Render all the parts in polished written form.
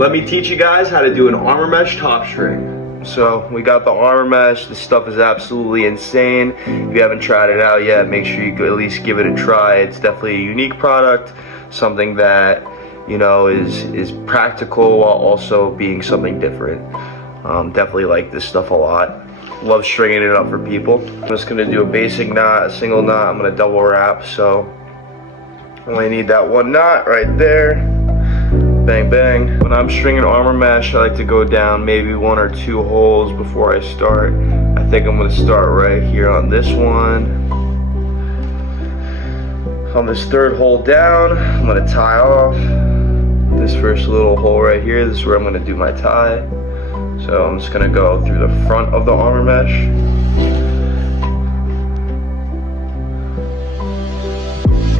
Let me teach you guys how to do an armor mesh top string. So we got the armor mesh. This stuff is absolutely insane. If you haven't tried it out yet, make sure you at least give it a try. It's definitely a unique product, something that, you know, is practical while also being something different. Definitely like this stuff a lot. Love stringing it up for people. I'm just gonna do a basic knot, a single knot. I'm gonna double wrap, so only need that one knot right there. Bang, bang. When I'm stringing armor mesh, I like to go down maybe 1 or 2 holes before I start. I think I'm gonna start right here on this one. On this 3rd hole down, I'm gonna tie off this first little hole right here. This is where I'm gonna do my tie. So I'm just gonna go through the front of the armor mesh.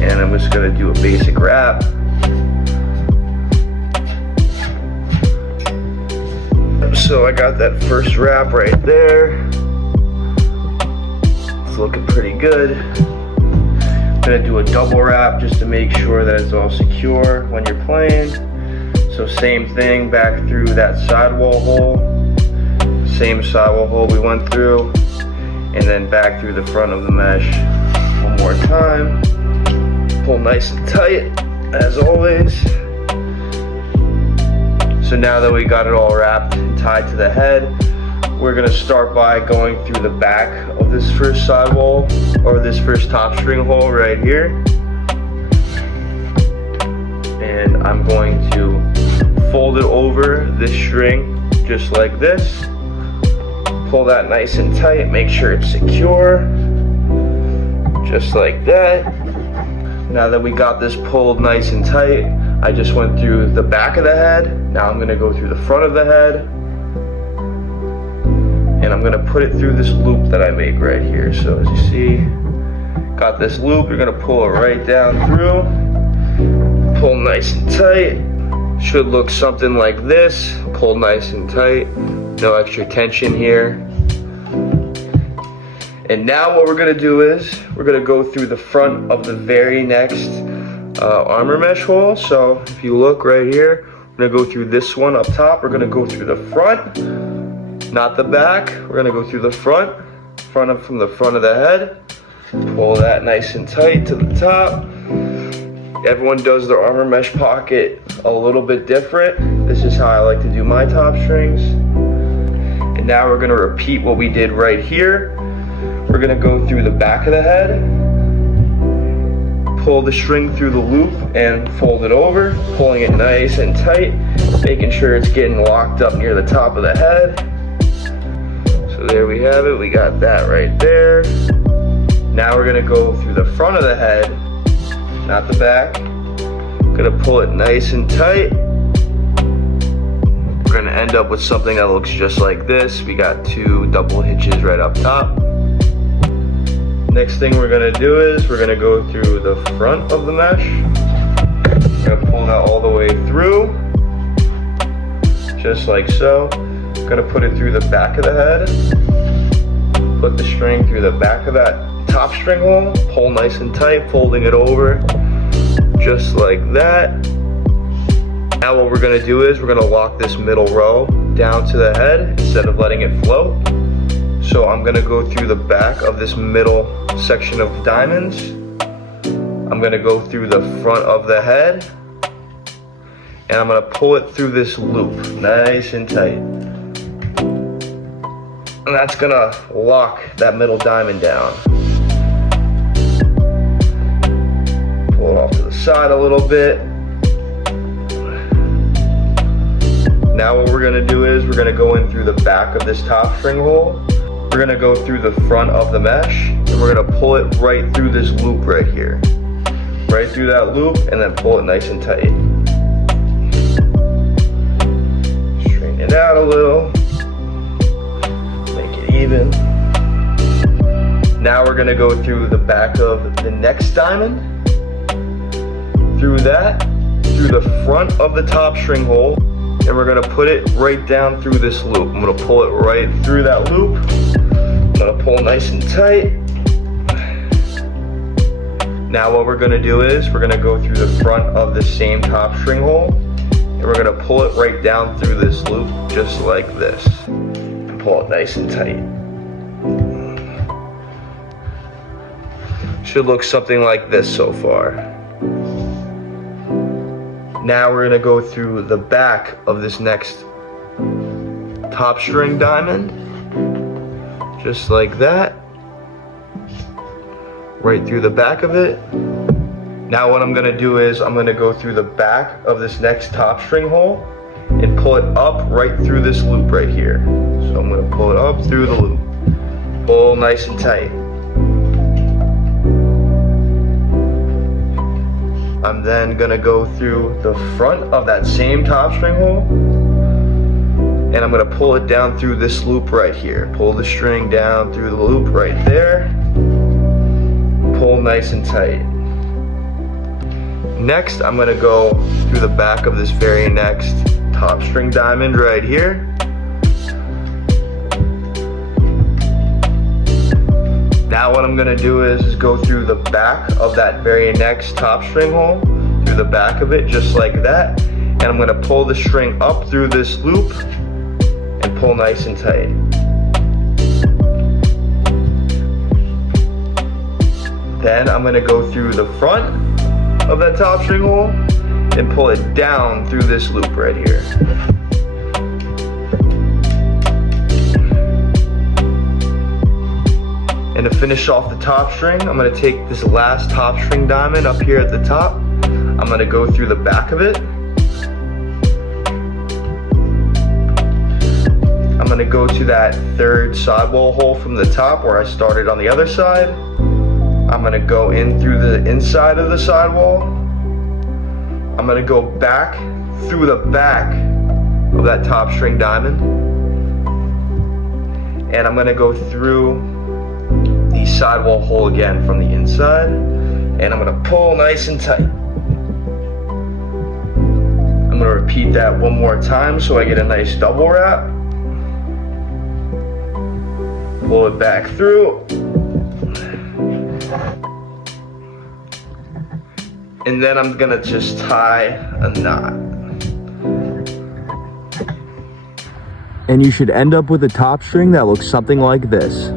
And I'm just gonna do a basic wrap. So I got that first wrap right there. It's looking pretty good. I'm gonna do a double wrap just to make sure that it's all secure when you're playing. So same thing, back through that sidewall hole. Same sidewall hole we went through. And then back through the front of the mesh one more time. Pull nice and tight, as always. So now that we got it all wrapped and tied to the head, we're gonna start by going through the back of this first sidewall, or this first top string hole right here. And I'm going to fold it over this string, just like this. Pull that nice and tight, make sure it's secure, just like that. Now that we got this pulled nice and tight, I just went through the back of the head. Now I'm gonna go through the front of the head. And I'm gonna put it through this loop that I make right here. So as you see, got this loop, you're gonna pull it right down through. Pull nice and tight. Should look something like this. Pull nice and tight. No extra tension here. And now what we're gonna do is, we're gonna go through the front of the very next armor mesh hole. So if you look right here, we're gonna go through this one up top. We're gonna go through the front, not the back. We're gonna go through the front from the front of the head. Pull that nice and tight to the top. Everyone does their armor mesh pocket a little bit different. This is how I like to do my top strings. And now we're gonna repeat what we did right here. We're gonna go through the back of the head, pull the string through the loop and fold it over, pulling it nice and tight, making sure it's getting locked up near the top of the head. So there we have it, we got that right there. Now we're gonna go through the front of the head, not the back. Gonna pull it nice and tight. We're gonna end up with something that looks just like this. We got 2 double hitches right up top. Next thing we're gonna do is we're gonna go through the front of the mesh. We're gonna pull that all the way through, just like so. Gonna put it through the back of the head. Put the string through the back of that top string hole. Pull nice and tight, folding it over, just like that. Now what we're gonna do is we're gonna lock this middle row down to the head instead of letting it float. So I'm gonna go through the back of this middle section of diamonds. I'm gonna go through the front of the head. And I'm gonna pull it through this loop, nice and tight. And that's gonna lock that middle diamond down. Pull it off to the side a little bit. Now what we're gonna do is we're gonna go in through the back of this top string hole. We're gonna go through the front of the mesh, and we're gonna pull it right through this loop right here. Right through that loop, and then pull it nice and tight. Straighten it out a little. Make it even. Now we're gonna go through the back of the next diamond. Through that, through the front of the top string hole, and we're gonna put it right down through this loop. I'm gonna pull it right through that loop. I'm gonna pull nice and tight. Now what we're gonna do is we're gonna go through the front of the same top string hole, and we're gonna pull it right down through this loop, just like this, and pull it nice and tight. Should look something like this so far. Now we're gonna go through the back of this next top string diamond, just like that, right through the back of it. Now what I'm gonna do is I'm gonna go through the back of this next top string hole and pull it up right through this loop right here. So I'm gonna pull it up through the loop, pull nice and tight. I'm then gonna go through the front of that same top string hole, and I'm gonna pull it down through this loop right here. Pull the string down through the loop right there, pull nice and tight. Next, I'm gonna go through the back of this very next top string diamond right here. Now what I'm gonna do is go through the back of that very next top string hole, through the back of it, just like that. And I'm gonna pull the string up through this loop and pull nice and tight. Then I'm gonna go through the front of that top string hole and pull it down through this loop right here. And to finish off the top string, I'm gonna take this last top string diamond up here at the top. I'm gonna go through the back of it. I'm gonna go to that third sidewall hole from the top where I started on the other side. I'm gonna go in through the inside of the sidewall. I'm gonna go back through the back of that top string diamond. And I'm gonna go through the sidewall hole again from the inside. And I'm gonna pull nice and tight. I'm gonna repeat that one more time so I get a nice double wrap. Pull it back through. And then I'm gonna just tie a knot. And you should end up with a top string that looks something like this.